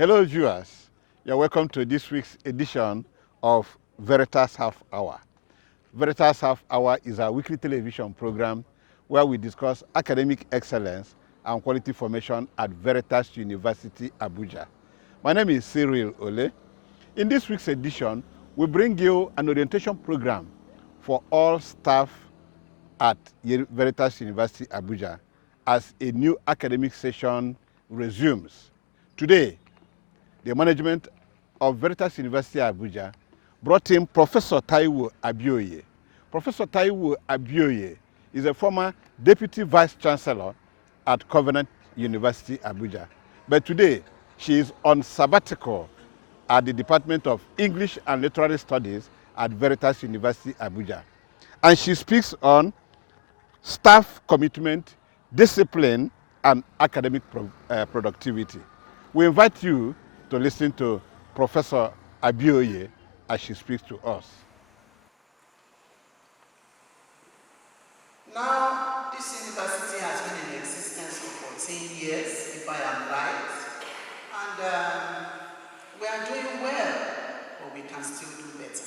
Hello viewers, you're welcome to this week's edition of VERITAS Half Hour. VERITAS Half Hour is a weekly television program where we discuss academic excellence and quality formation at VERITAS University Abuja. My name is Cyril Ole. In this week's edition, we bring you an orientation program for all staff at VERITAS University Abuja as a new academic session resumes. Today, the management of VERITAS University Abuja brought in Professor Taiwo Abioye. Professor Taiwo Abioye is a former Deputy Vice Chancellor at Covenant University Abuja. But today, she is on sabbatical at the Department of English and Literary Studies at VERITAS University Abuja. And she speaks on staff commitment, discipline, and academic productivity. We invite you to listen to Professor Abioye as she speaks to us. Now, this university has been in existence for 14 years, if I am right, and we are doing well, but we can still do better.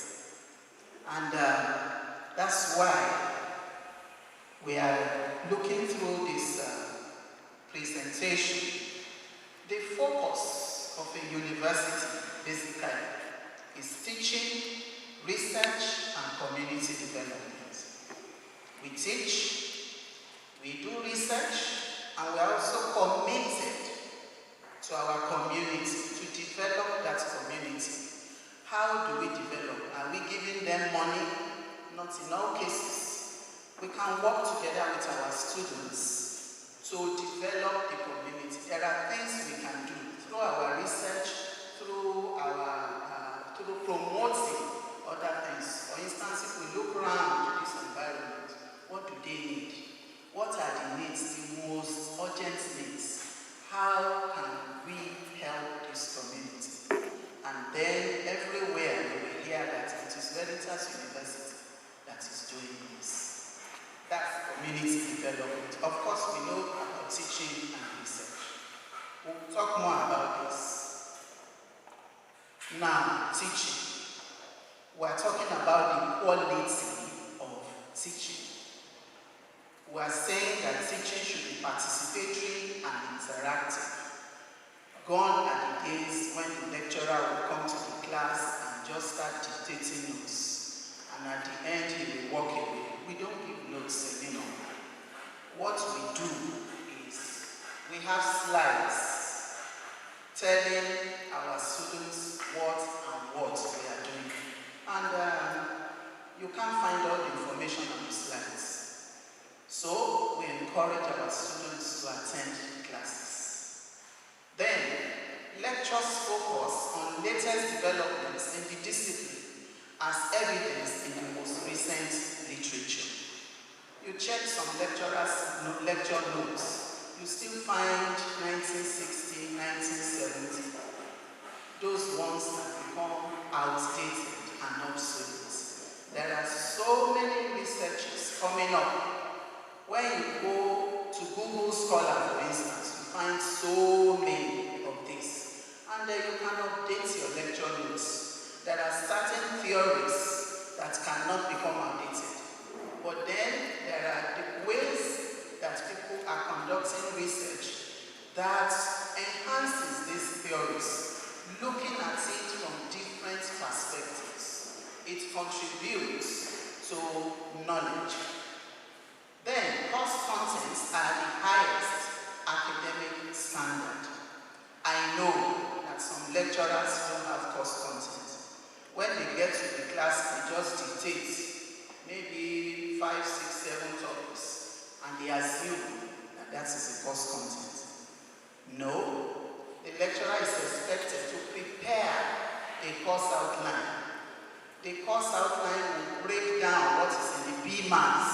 And that's why we are looking through this presentation. The focus of a university, basically, is teaching, research, and community development. We teach, we do research, and we are also committed to our community, to develop that community. How do we develop? Are we giving them money? Not in all cases. We can work together with our students to develop the community. There are things we can do through our research, through promoting other things. For instance, if we look around this environment, what do they need? What are the needs, the most urgent needs? How can we help this community? And then everywhere we will hear that it is VERITAS University that is doing this. That's community development. Of course, we know about teaching and research. We'll talk more about this. Now, teaching. We're talking about the quality of teaching. We're saying that teaching should be participatory and interactive. Gone are the days when the lecturer will come to the class and just start dictating notes. And at the end, he will walk away. We don't give notes anymore. What we do is we have slides telling our students what and what we are doing. And you can't find all the information on the slides. So we encourage our students to attend classes. Then, lectures focus on latest developments in the discipline as evidenced in the most recent literature. You check some lecturers' lecture notes, you still find 1960, 1970. Those ones have become outdated and obsolete. There are so many researches coming up. When you go to Google Scholar, for instance, you find so many of these. And then you can update your lecture notes. There are certain theories that cannot become outdated. But then there are the ways that people are conducting research that enhances these theories, looking at it from different perspectives. It contributes to knowledge. Then, course contents are the highest academic standard. I know that some lecturers don't have course content. When they get to the class, they just dictate maybe 5, 6, 7 topics, and they assume that that is a course content. No, the lecturer is expected to prepare a course outline. The course outline will break down what is in the BMAS,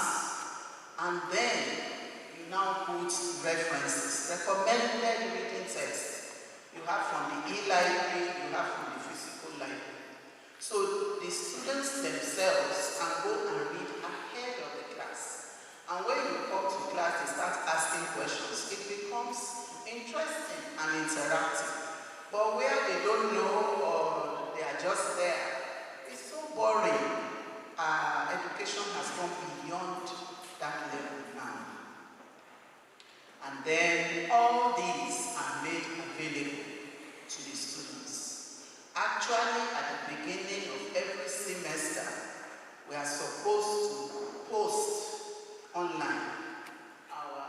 and then you now put references, recommended reading text. You have from the e-library, you have from the physical library. So the students themselves can go and read ahead of the class. And when you come to class, they start asking questions. It becomes interesting and interactive. But where they don't know or they are just there, it's so boring. Education has gone beyond that level now. And then all these are made available to the students. Actually, at the beginning of every semester, we are supposed to post online our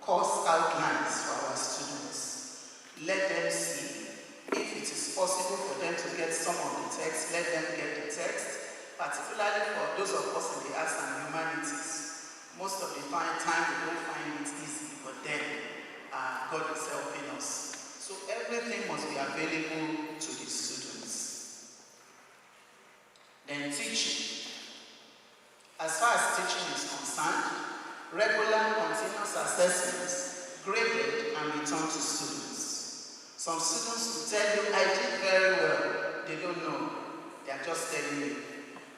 course outlines for our students. Let them see. If it is possible for them to get some of the text, let them get the text, particularly for those of us in the arts and humanities. Most of the time we don't find it easy, but then God is helping us. So everything must be available to the students. Then teaching. As far as teaching is concerned, regular continuous assessments, graded and returned to students. Some students will tell you, I did very well. They don't know. They are just telling you.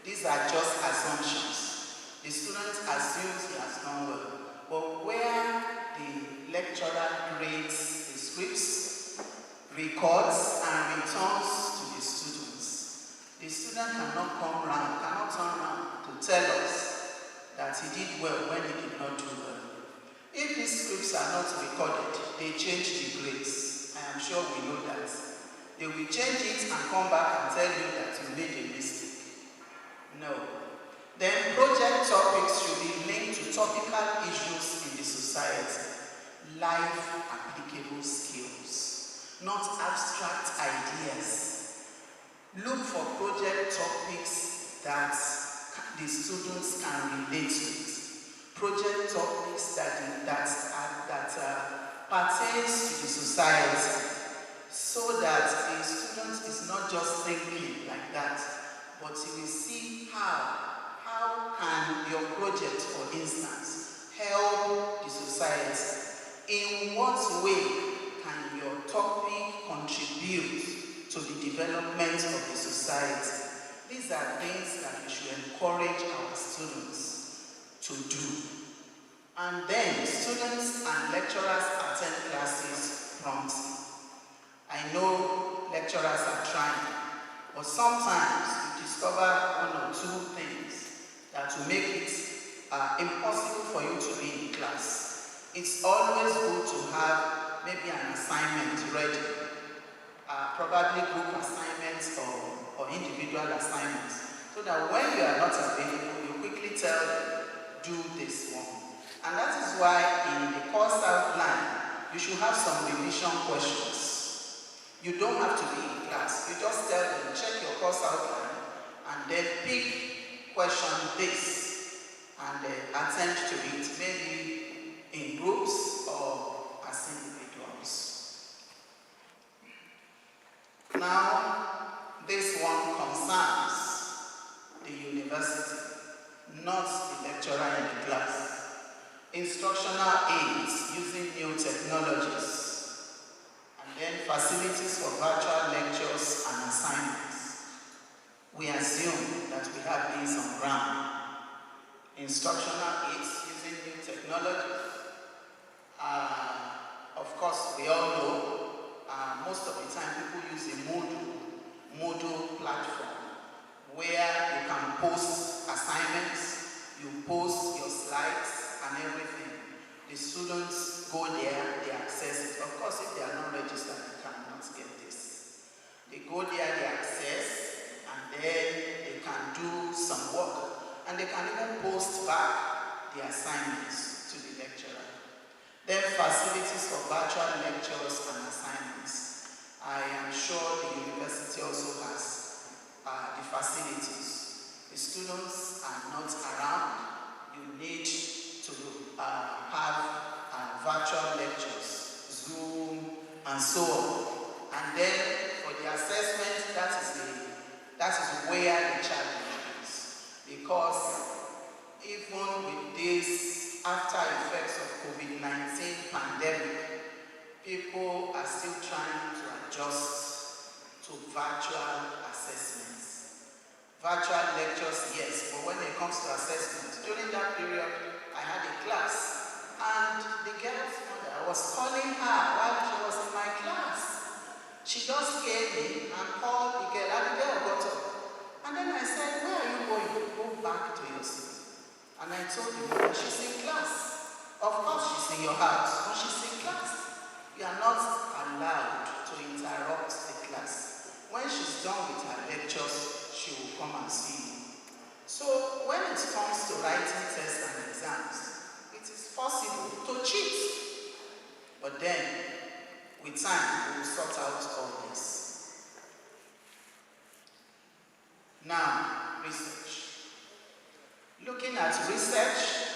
These are just assumptions. The student assumes he has done well. But where the lecturer grades the scripts, records, and returns to the student cannot turn around to tell us that he did well when he did not do well. If these scripts are not recorded, they change the grades. I am sure we know that. They will change it and come back and tell you that you made a mistake. No. Then project topics should be linked to topical issues in the society. Life applicable skills, not abstract ideas. Look for project topics that the students can relate with. Project topics that pertains to the society, so that the student is not just thinking like that, but he will see how can your project, for instance, help the society. In what way can your topic contribute to the development of the society? These are things that we should encourage our students to do. And then students and lecturers attend classes promptly. I know lecturers are trying, but sometimes you discover one or two things that will make it impossible for you to be in class. It's always good to have maybe an assignment ready, probably group assignments or individual assignments, so that when you are not available, you quickly tell them, do this one. And that is why in the course outline, you should have some revision questions. You don't have to be in class. You just tell them, check your course outline, and then pick question this, and attend to it, maybe in groups or as individuals. Now, this one concerns the university, not the lecturer in the class. Instructional aids using new technologies, and then facilities for virtual lectures and assignments. We assume that we have these on ground. Instructional aids using new technologies. Of course, we all know most of the time people use a Moodle platform where you can post assignments, you post your slides and everything. The students go there, they access it. Of course, if they are not registered, they cannot get this. They go there, they access, and then they can do some work. And they can even post back the assignments to the lecturer. Then facilities for virtual lectures and assignments. I am sure the university also has the facilities. The students are not around. You need to have virtual lectures, Zoom, and so on. And then for the assessment, that is where the challenge is. Because even with this after effects of COVID-19 pandemic, people are still trying to adjust to virtual assessments. Virtual lectures, yes, but when it comes to assessments, during that period, I had a class, and the girl's mother, I was calling her while she was in my class. She just came in and called the girl, and the girl got up. And then I said, where are you going? Go back to your seat. And I told the woman, she's in class. Of course she's in your house, but she's in class. You are not allowed to interrupt the class. When she's done with her lectures, she will come and see you. So when it comes to writing tests and exams, it is possible to cheat. But then, with time, we will sort out all this. Now, research. Looking at research,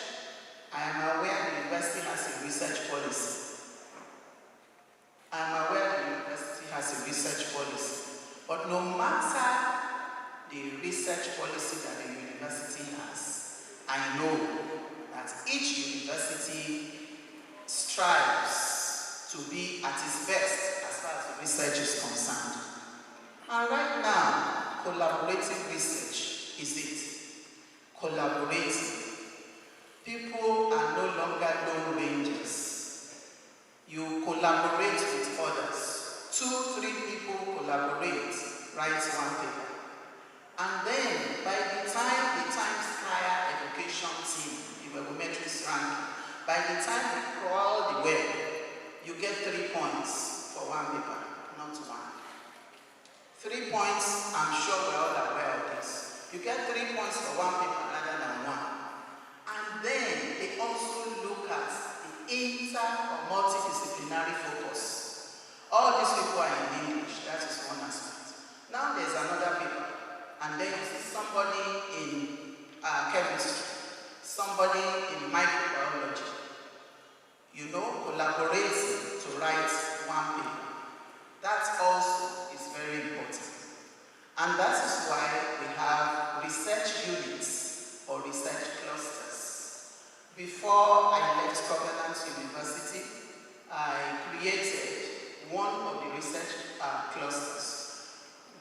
I am aware the university has a research policy. I am aware the university has a research policy. But no matter the research policy that the university has, I know that each university strives to be at its best as far as the research is concerned. And right now, collaborative research is it. Collaborating. People are no longer lone rangers. You collaborate with others. 2, 3 people collaborate, write one paper. And then, by the time the Times Higher Education team, the Webometrics rank, by the time you crawl the web, you get 3 points for one paper, not 1. 3 points, I'm sure we're all aware of this. You get 3 points for one paper rather than 1. And then they also look at the inter or multidisciplinary focus. All these people are in English, that is one aspect. Now there's another paper. And then you see somebody in chemistry, somebody in microbiology, collaborating to write one paper. That also is very important. And that is why we have research units or research clusters. Before I left Covenant University, I created one of the research clusters.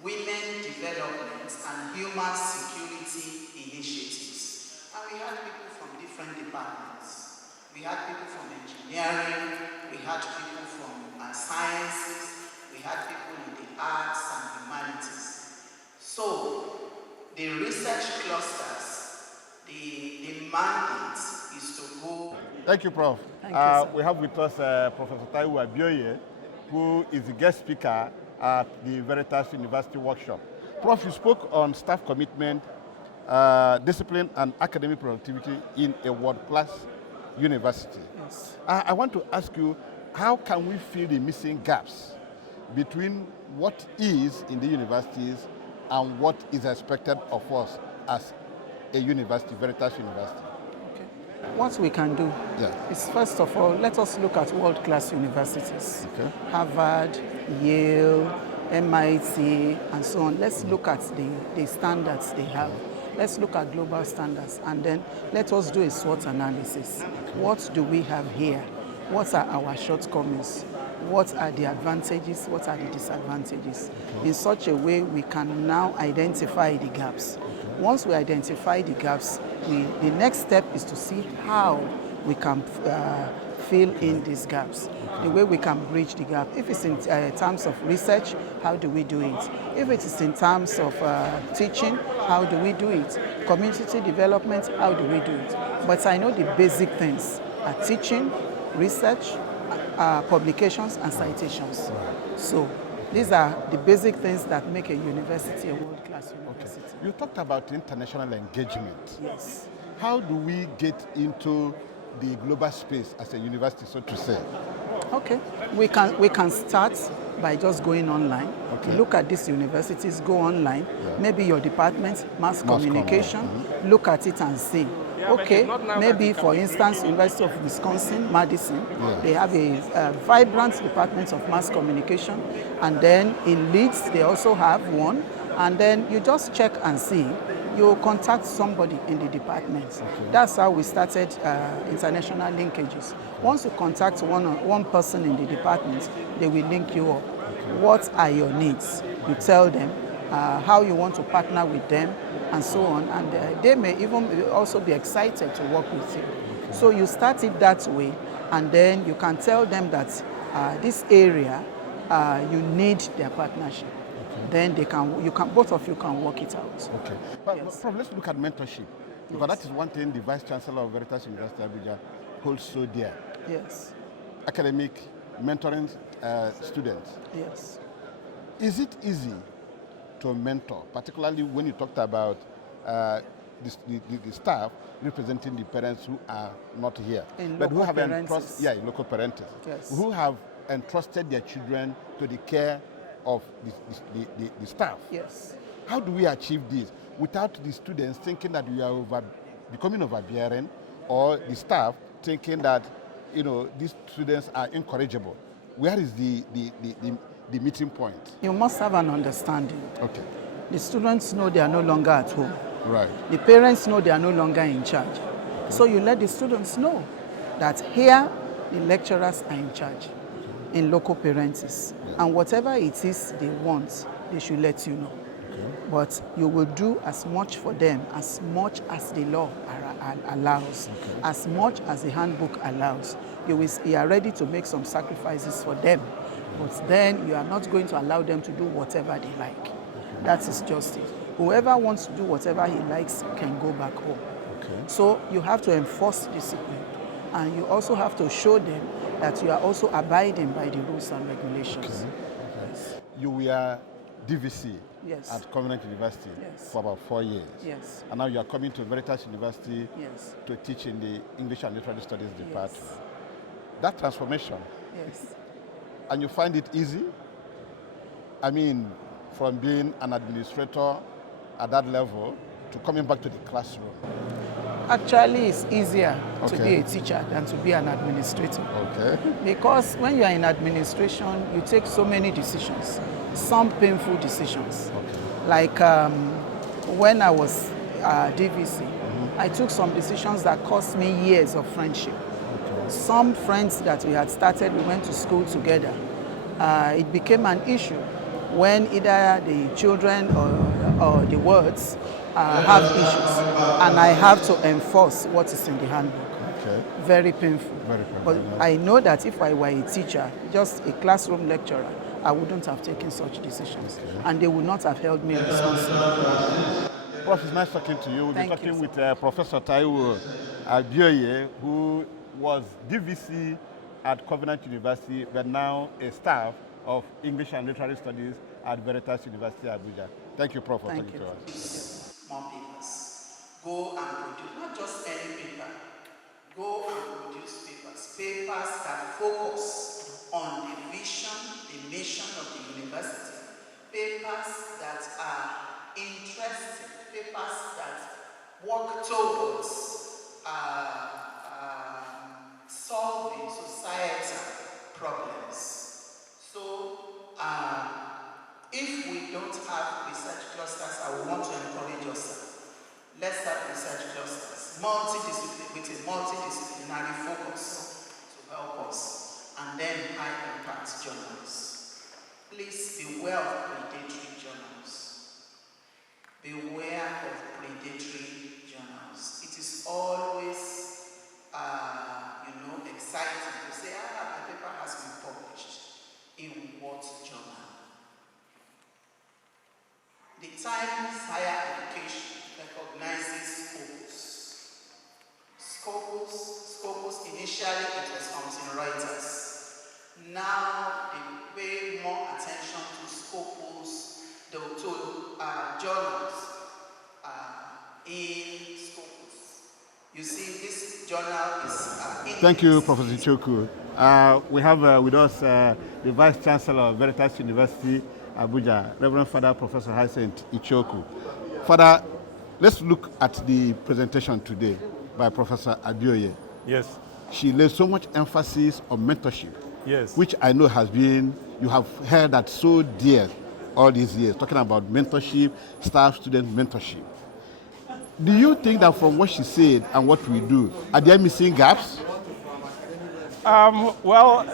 Women Development and Human Security Initiatives. And we had people from different departments. We had people from engineering, we had people from sciences, we had people in the arts and humanities. So, the research clusters, the mandate is to go. Thank you, Prof. Thank you, we have with us Professor Taiwo Abioye, who is the guest speaker at the VERITAS University workshop. Prof, you spoke on staff commitment, discipline, and academic productivity in a world-class university. Yes. I want to ask you, how can we fill the missing gaps between what is in the universities and what is expected of us as a university, VERITAS University? Okay. What we can do is, first of all, let us look at world-class universities. Okay. Harvard, Yale, MIT, and so on. Let's look at the standards they have. Let's look at global standards, and then let us do a SWOT analysis. Okay. What do we have here? What are our shortcomings? What are the advantages? What are the disadvantages? Okay. In such a way, we can now identify the gaps. Okay. Once we identify the gaps, the next step is to see how we can fill in these gaps, the way we can bridge the gap. If it's in terms of research, how do we do it? If it is in terms of teaching, how do we do it? Community development, how do we do it? But I know the basic things are teaching, research, publications, and citations. So these are the basic things that make a university a world-class university. Okay. You talked about international engagement. Yes. How do we get into the global space as a university, so to say? Okay, we can start by just going online. Okay. Look at these universities, go online. Yeah. Maybe your department, mass communication, look at it and see. Okay, maybe for instance, University of Wisconsin, Madison, they have a vibrant department of mass communication, and then in Leeds they also have one, and then you just check and see. You contact somebody in the department. Okay. That's how we started international linkages. Once you contact one person in the department, they will link you up. Okay. What are your needs? You tell them how you want to partner with them, and so on. And they may even also be excited to work with you. Okay. So you start it that way, and then you can tell them that this area you need their partnership. Then both of you can work it out. Okay. But Yes. Prof, let's look at mentorship, because that is one thing the Vice Chancellor of VERITAS University Abuja holds so dear. Yes. Academic mentoring students. Yes. Is it easy to mentor, particularly when you talked about the staff representing the parents who are not here, but who have entrusted, local parents, Yes. who have entrusted their children to the care of the staff? Yes. How do we achieve this without the students thinking that we are becoming overbearing, or the staff thinking that these students are incorrigible? Where is the meeting point? You must have an understanding. Okay. The students know they are no longer at home. Right. The parents know they are no longer in charge. So you let the students know that here the lecturers are in charge in local parentheses. And whatever it is they want, they should let you know. Okay. But you will do as much for them, as much as the law allows, as much as the handbook allows. You are ready to make some sacrifices for them, but then you are not going to allow them to do whatever they like. That is just it. Whoever wants to do whatever he likes can go back home. Okay. So you have to enforce discipline, and you also have to show them that you are also abiding by the rules and regulations. Okay. Yes. You were DVC Yes. at Covenant University Yes. for about 4 years. Yes. And now you are coming to VERITAS University Yes. to teach in the English and Literary Studies department. Yes. That transformation, Yes. and you find it easy? I mean, from being an administrator at that level to coming back to the classroom. Actually, it's easier to Okay. be a teacher than to be an administrator. Okay. Because when you are in administration, you take so many decisions, some painful decisions. Okay. Like when I was DVC, I took some decisions that cost me years of friendship. Okay. Some friends that we had started, we went to school together. It became an issue when either the children or the wards have issues, and I have to enforce what is in the handbook. Okay. Very painful. Very painful, But yes. I know that if I were a teacher, just a classroom lecturer, I wouldn't have taken such decisions, and they would not have held me responsible. Prof, it's nice talking to you. We'll Thank be talking you, with Professor Taiwo Abioye, who was DVC at Covenant University, but now a staff of English and Literary Studies at VERITAS University Abuja. Thank you, Prof, for Thank talking you. to us. More papers. Go and produce, not just any paper. Go and produce papers. Papers that focus on the vision, the mission of the university. Papers that are interesting. Papers that work towards solving societal problems. So, if we don't have research clusters, I would want to encourage us. Let's have research clusters, with a multidisciplinary focus to help us, and then high impact journals. Please beware of predatory journals. Beware of predatory journals. It is always, exciting to say, my paper has been published. In what journal? The Times Higher Education recognizes Scopus, initially it was Thomson Reuters. Now they pay more attention to Scopus, to journals in Scopus. You see, this journal is... Thank you, Professor Ichoku. We have with us the Vice Chancellor of VERITAS University Abuja, Reverend Father Professor Hyacinth Ichoku. Father, let's look at the presentation today by Professor Abioye. Yes. She laid so much emphasis on mentorship, Yes. which I know has been, you have heard that so dear all these years, talking about mentorship, staff-student mentorship. Do you think that from what she said and what we do, are there missing gaps? Well,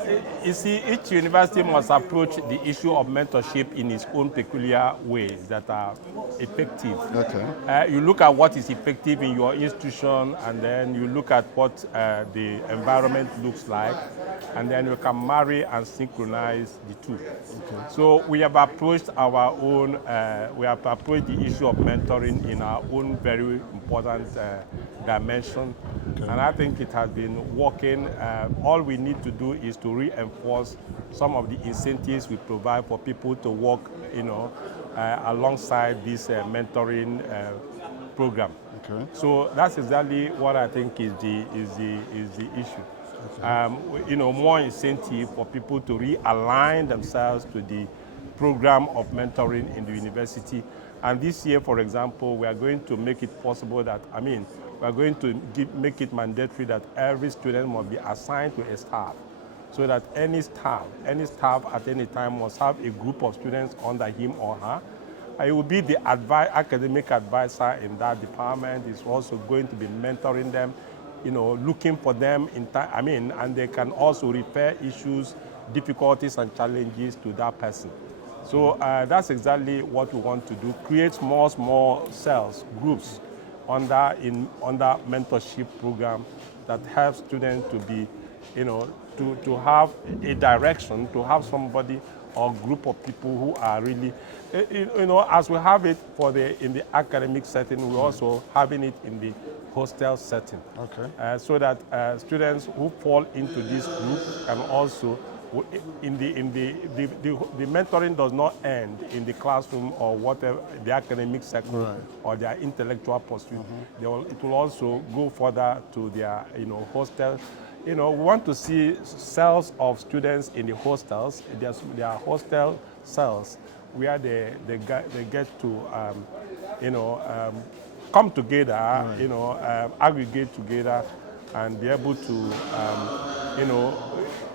you see, each university must approach the issue of mentorship in its own peculiar ways that are effective. Okay. You look at what is effective in your institution, and then you look at what the environment looks like, and then you can marry and synchronize the two. Okay. So we have approached our own, we have approached the issue of mentoring in our own very important dimension. Okay. And I think it has been working. All we need to do is to reinforce some of the incentives we provide for people to work, alongside this mentoring program. Okay. So that's exactly what I think is the issue. Okay. More incentive for people to realign themselves to the program of mentoring in the university. And this year, for example, we are going to make it possible that, we are going to make it mandatory that every student must be assigned to a staff, so that any staff at any time must have a group of students under him or her. It will be the academic advisor in that department. Is also going to be mentoring them, looking for them and they can also refer issues, difficulties, and challenges to that person. So that's exactly what we want to do: create small cells, groups, under mentorship program that helps students to be, to have a direction, to have somebody or group of people who are really, as we have it in the academic setting, we're also having it in the hostel setting. Okay. So that students who fall into this group can also, the mentoring does not end in the classroom or whatever, the academic sector, right, or their intellectual pursuit. Mm-hmm. It will also go further to their, hostel. We want to see cells of students in the hostels. Their hostel cells where they get to, come together, right, aggregate together, and be able to,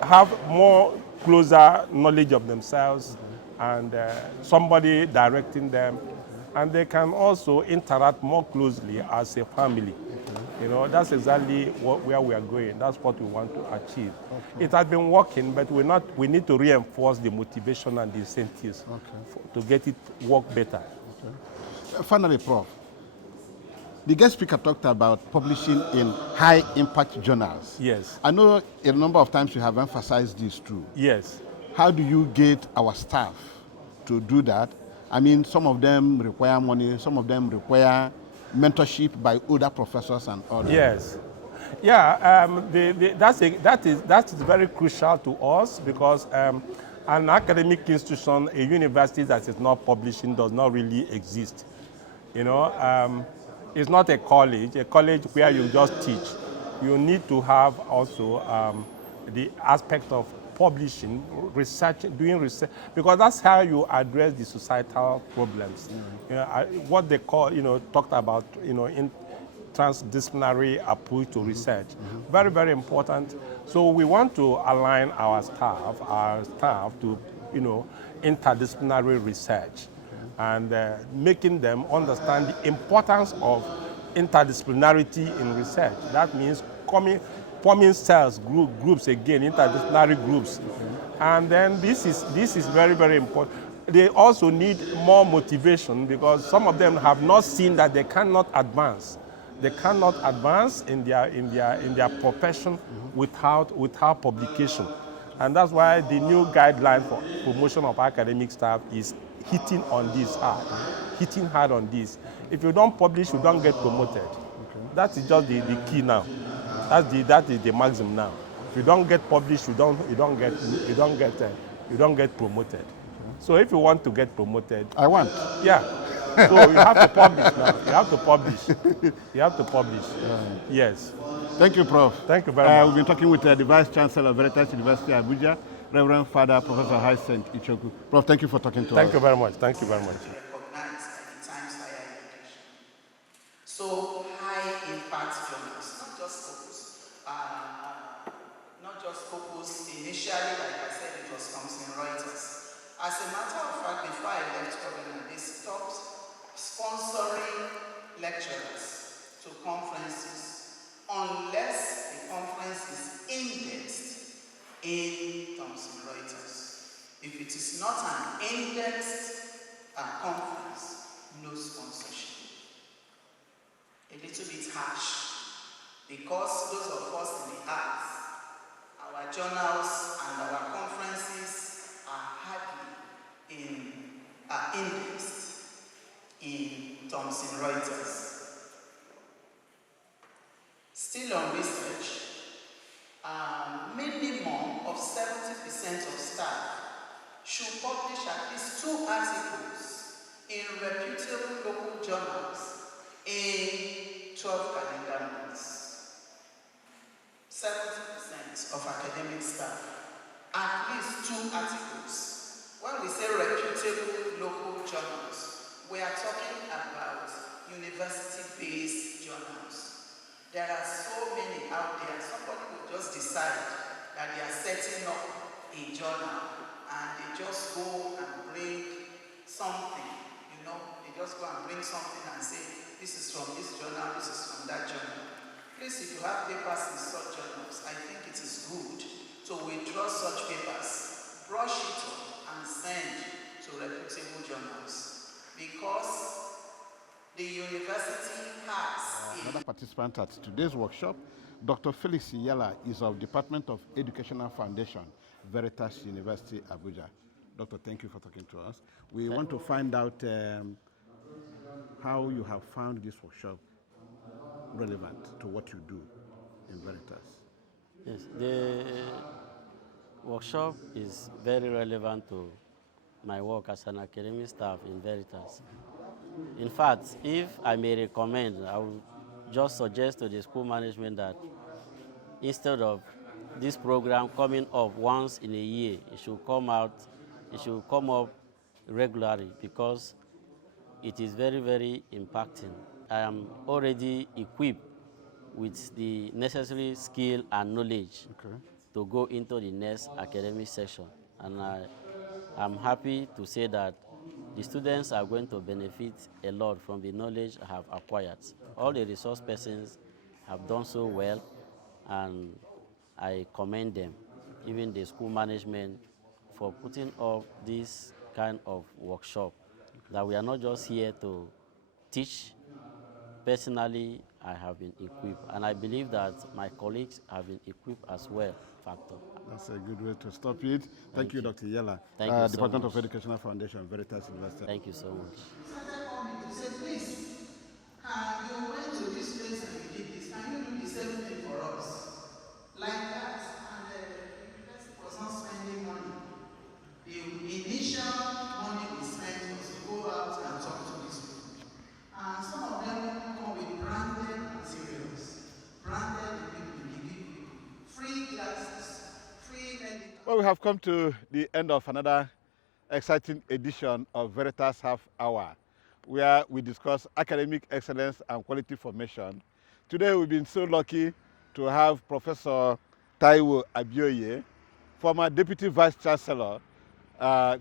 have more closer knowledge of themselves, and somebody directing them, and they can also interact more closely as a family. That's exactly where we are going. That's what we want to achieve. Okay. It has been working, but we need to reinforce the motivation and the incentives, okay, to get it work better. Okay. Finally, Prof, the guest speaker talked about publishing in high-impact journals. Yes. I know a number of times you have emphasized this too. Yes. How do you get our staff to do that? Some of them require money, some of them require mentorship by older professors and others. Yes. Yeah, that is very crucial to us, because an academic institution, a university that is not publishing, does not really exist. It's not a college where you just teach. You need to have also the aspect of publishing, doing research, because that's how you address the societal problems. Mm-hmm. What they call, talked about, in transdisciplinary approach to research. Mm-hmm. Very, very important. So we want to align our staff to, interdisciplinary research, and making them understand the importance of interdisciplinarity in research. That means forming cells, groups again, interdisciplinary groups. Mm-hmm. And then this is very, very important. They also need more motivation, because some of them have not seen that they cannot advance. They cannot advance in their profession, mm-hmm, without publication. And that's why the new guideline for promotion of academic staff is hitting on this hard, hitting hard on this. If you don't publish, you don't get promoted. Okay. That is just the key now. That is the maximum now. If you don't get published, you don't get promoted. Okay. So if you want to get promoted, I want. Yeah. So you have to publish now. You have to publish. Yes. Thank you, Prof. Thank you very much. We've been talking with the Vice Chancellor of VERITAS University Abuja, Reverend Father Professor Hyacinth Ichoku. Prof, thank you for talking to us. Thank you very much. Thank you very much. Recognized at the Times Higher Education. So high impact journals, not just focused initially, like I said, it was Thomson Reuters. As a matter of fact, before I left Covenant, they stopped sponsoring lecturers to conferences unless the conference is indexed in Thomson Reuters. If it is not an indexed conference, no sponsorship. A little bit harsh, because those of us in the arts, our journals and our conferences are hardly indexed in Thomson Reuters. Still on research, a minimum of 70% of staff should publish at least 2 articles in reputable local journals in 12 calendar months. 70% of academic staff, at least 2 articles. When we say reputable local journals, we are talking about university-based journals. There are so many out there. Somebody will just decide that they are setting up a journal and they just go and bring something, they just go and bring something and say, this is from this journal, this is from that journal. Please, if you have papers in such journals, I think it is good to withdraw such papers, brush it up and send to reputable journals, because the university has Another participant at today's workshop, Dr. Felix Yala, is of Department of Educational Foundation, VERITAS University Abuja. Doctor, thank you for talking to us. We want to find out how you have found this workshop relevant to what you do in VERITAS. Yes, the workshop is very relevant to my work as an academic staff in VERITAS. In fact, if I may recommend, I would just suggest to the school management that instead of this program coming up once in a year, it should come up regularly, because it is very, very impacting. I am already equipped with the necessary skill and knowledge to go into the next academic session. And I'm happy to say that the students are going to benefit a lot from the knowledge I have acquired. All the resource persons have done so well, and I commend them, even the school management, for putting up this kind of workshop, that we are not just here to teach. Personally, I have been equipped, and I believe that my colleagues have been equipped as well. Factor. That's a good way to stop it. Thank you, Dr. Yela. Thank you so Department much. of Educational Foundation, VERITAS University. Thank you so much. started coming to say, please, you went to this place and you did this, can you do the same thing for us? Like that, and the university was not spending money. The initial money we spent was to go out and talk to these people. And some of them come with branded materials, branded people, free glasses, free medical. Well, we have come to the end of another exciting edition of VERITAS Half Hour, where we discuss academic excellence and quality formation. Today we've been so lucky to have Professor Taiwo Abioye, former Deputy Vice Chancellor,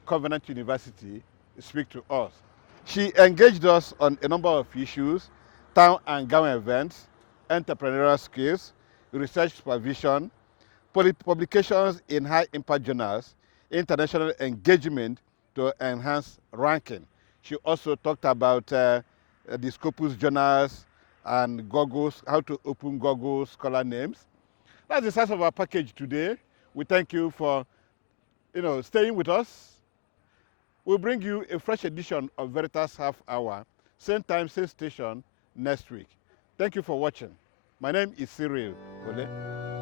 Covenant University, speak to us. She engaged us on a number of issues: town and gown events, entrepreneurial skills, research supervision, publications in high-impact journals, international engagement to enhance ranking. She also talked about the Scopus journals and Google's, how to open Google scholar names. That's the size of our package today. We thank you for staying with us. We'll bring you a fresh edition of VERITAS Half Hour, same time, same station, next week. Thank you for watching. My name is Cyril Ole.